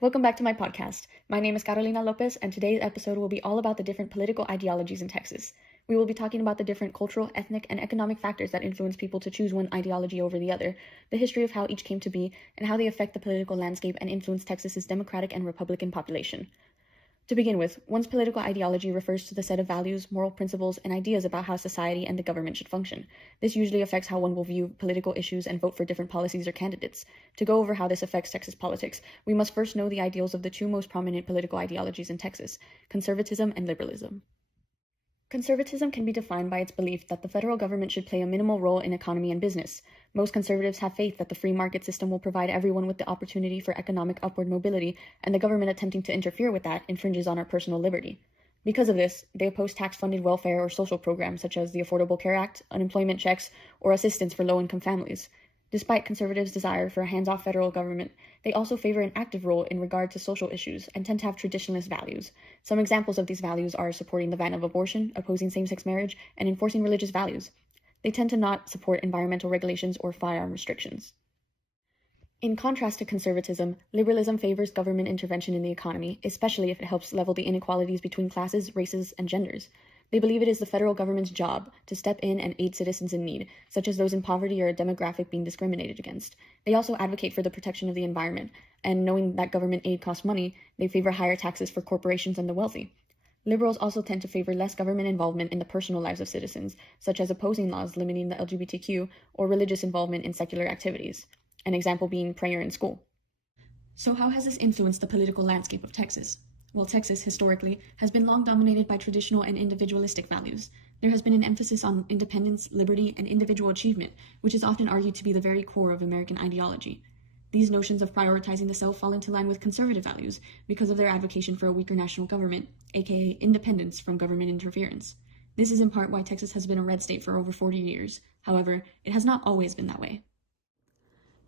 welcome back to my podcast. My name is Carolina Lopez, and today's episode will be all about the different political ideologies in Texas. We will be talking about the different cultural, ethnic, and economic factors that influence people to choose one ideology over the other, the history of how each came to be, and how they affect the political landscape and influence Texas's Democratic and Republican population. To begin with, one's political ideology refers to the set of values, moral principles, and ideas about how society and the government should function. This usually affects how one will view political issues and vote for different policies or candidates. To go over how this affects Texas politics, we must first know the ideals of the two most prominent political ideologies in Texas, conservatism and liberalism. Conservatism can be defined by its belief that the federal government should play a minimal role in economy and business. Most conservatives have faith that the free market system will provide everyone with the opportunity for economic upward mobility, and the government attempting to interfere with that infringes on our personal liberty. Because of this, they oppose tax-funded welfare or social programs such as the Affordable Care Act, unemployment checks, or assistance for low-income families. Despite conservatives' desire for a hands-off federal government, they also favor an active role in regard to social issues and tend to have traditionalist values. Some examples of these values are supporting the ban of abortion, opposing same-sex marriage, and enforcing religious values. They tend to not support environmental regulations or firearm restrictions. In contrast to conservatism, liberalism favors government intervention in the economy, especially if it helps level the inequalities between classes, races, and genders. They believe it is the federal government's job to step in and aid citizens in need, such as those in poverty or a demographic being discriminated against. They also advocate for the protection of the environment, and knowing that government aid costs money, they favor higher taxes for corporations and the wealthy. Liberals also tend to favor less government involvement in the personal lives of citizens, such as opposing laws limiting the LGBTQ or religious involvement in secular activities, an example being prayer in school. So how has this influenced the political landscape of Texas? Well, Texas, historically, has been long dominated by traditional and individualistic values. There has been an emphasis on independence, liberty, and individual achievement, which is often argued to be the very core of American ideology. These notions of prioritizing the self fall into line with conservative values because of their advocacy for a weaker national government, aka independence from government interference. This is in part why Texas has been a red state for over 40 years. However, it has not always been that way.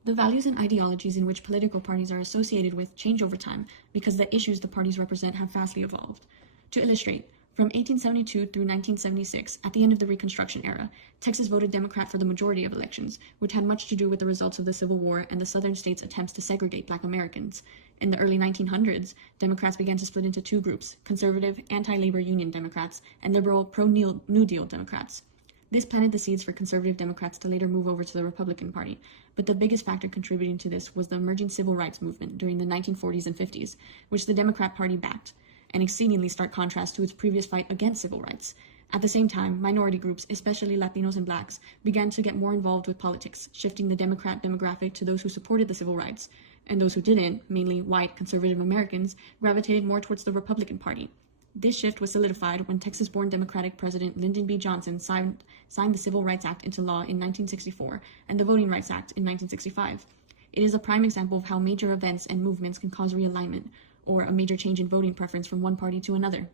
The values and ideologies in which political parties are associated with change over time because the issues the parties represent have vastly evolved. To illustrate, from 1872 through 1976, at the end of the Reconstruction era, Texas voted Democrat for the majority of elections, which had much to do with the results of the Civil War and the southern states' attempts to segregate Black Americans. In the early 1900s, Democrats began to split into two groups, conservative, anti-labor union Democrats, and liberal, pro-New Deal Democrats. This planted the seeds for conservative Democrats to later move over to the Republican Party, but the biggest factor contributing to this was the emerging civil rights movement during the 1940s and 50s, which the Democrat Party backed, an exceedingly stark contrast to its previous fight against civil rights. At the same time, minority groups, especially Latinos and Blacks, began to get more involved with politics, shifting the Democrat demographic to those who supported the civil rights, and those who didn't, mainly white conservative Americans, gravitated more towards the Republican Party. This shift was solidified when Texas-born Democratic President Lyndon B. Johnson signed the Civil Rights Act into law in 1964 and the Voting Rights Act in 1965. It is a prime example of how major events and movements can cause realignment, or a major change in voting preference from one party to another.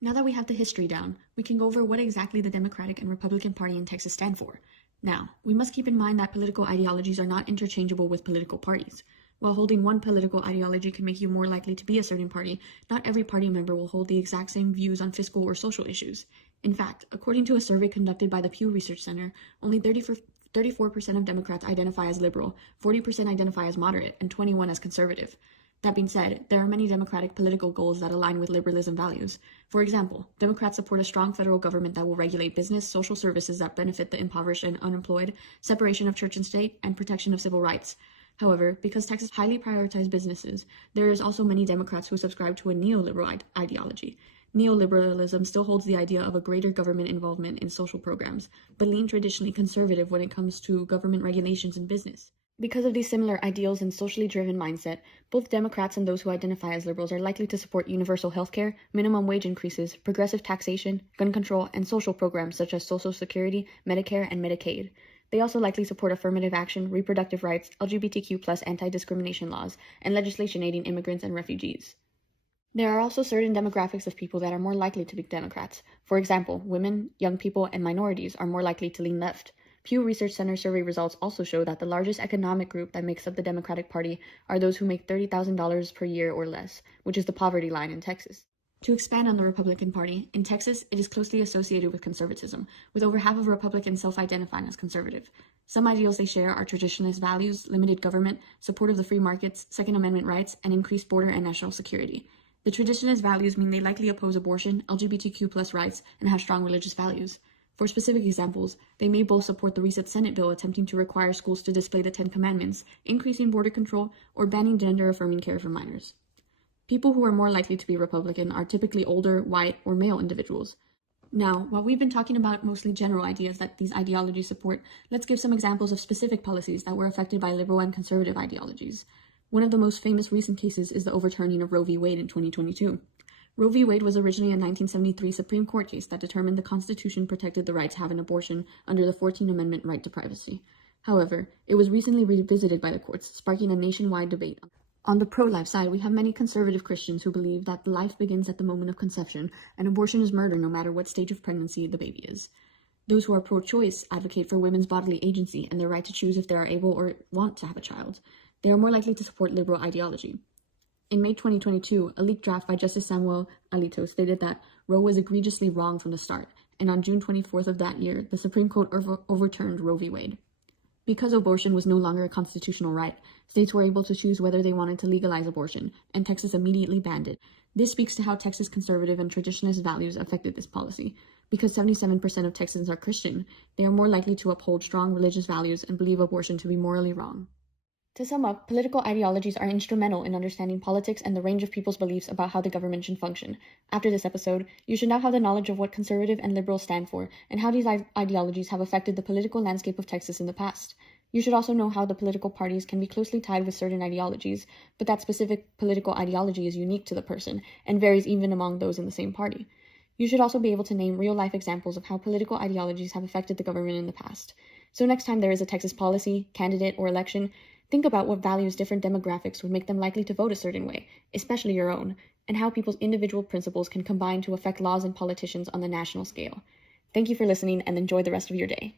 Now that we have the history down, we can go over what exactly the Democratic and Republican Party in Texas stand for. Now, we must keep in mind that political ideologies are not interchangeable with political parties. While holding one political ideology can make you more likely to be a certain party, not every party member will hold the exact same views on fiscal or social issues. In fact, according to a survey conducted by the Pew Research Center, only 34% of Democrats identify as liberal, 40% identify as moderate, and 21% as conservative. That being said, there are many Democratic political goals that align with liberalism values. For example, Democrats support a strong federal government that will regulate business, social services that benefit the impoverished and unemployed, separation of church and state, and protection of civil rights. However, because Texas highly prioritizes businesses, there is also many Democrats who subscribe to a neoliberal ideology. Neoliberalism still holds the idea of a greater government involvement in social programs, but lean traditionally conservative when it comes to government regulations and business. Because of these similar ideals and socially driven mindset, both Democrats and those who identify as liberals are likely to support universal health care, minimum wage increases, progressive taxation, gun control, and social programs such as Social Security, Medicare, and Medicaid. They also likely support affirmative action, reproductive rights, LGBTQ+ anti-discrimination laws, and legislation aiding immigrants and refugees. There are also certain demographics of people that are more likely to be Democrats. For example, women, young people, and minorities are more likely to lean left. Pew Research Center survey results also show that the largest economic group that makes up the Democratic Party are those who make $30,000 per year or less, which is the poverty line in Texas. To expand on the Republican Party, in Texas, it is closely associated with conservatism, with over half of Republicans self-identifying as conservative. Some ideals they share are traditionalist values, limited government, support of the free markets, Second Amendment rights, and increased border and national security. The traditionalist values mean they likely oppose abortion, LGBTQ+ rights, and have strong religious values. For specific examples, they may both support the recent Senate bill attempting to require schools to display the Ten Commandments, increasing border control, or banning gender-affirming care for minors. People who are more likely to be Republican are typically older, white, or male individuals. Now, while we've been talking about mostly general ideas that these ideologies support, let's give some examples of specific policies that were affected by liberal and conservative ideologies. One of the most famous recent cases is the overturning of Roe v. Wade in 2022. Roe v. Wade was originally a 1973 Supreme Court case that determined the Constitution protected the right to have an abortion under the 14th Amendment right to privacy. However, it was recently revisited by the courts, sparking a nationwide debate. On the pro-life side, we have many conservative Christians who believe that life begins at the moment of conception, and abortion is murder no matter what stage of pregnancy the baby is. Those who are pro-choice advocate for women's bodily agency and their right to choose if they are able or want to have a child. They are more likely to support liberal ideology. In May 2022, a leaked draft by Justice Samuel Alito stated that Roe was egregiously wrong from the start, and on June 24th of that year, the Supreme Court overturned Roe v. Wade. Because abortion was no longer a constitutional right, states were able to choose whether they wanted to legalize abortion, and Texas immediately banned it. This speaks to how Texas conservative and traditionalist values affected this policy. Because 77% of Texans are Christian, they are more likely to uphold strong religious values and believe abortion to be morally wrong. To sum up, political ideologies are instrumental in understanding politics and the range of people's beliefs about how the government should function. After this episode, you should now have the knowledge of what conservative and liberal stand for, and how these ideologies have affected the political landscape of Texas in the past. You should also know how the political parties can be closely tied with certain ideologies, but that specific political ideology is unique to the person, and varies even among those in the same party. You should also be able to name real-life examples of how political ideologies have affected the government in the past. So next time there is a Texas policy, candidate, or election, think about what values different demographics would make them likely to vote a certain way, especially your own, and how people's individual principles can combine to affect laws and politicians on the national scale. Thank you for listening, and enjoy the rest of your day.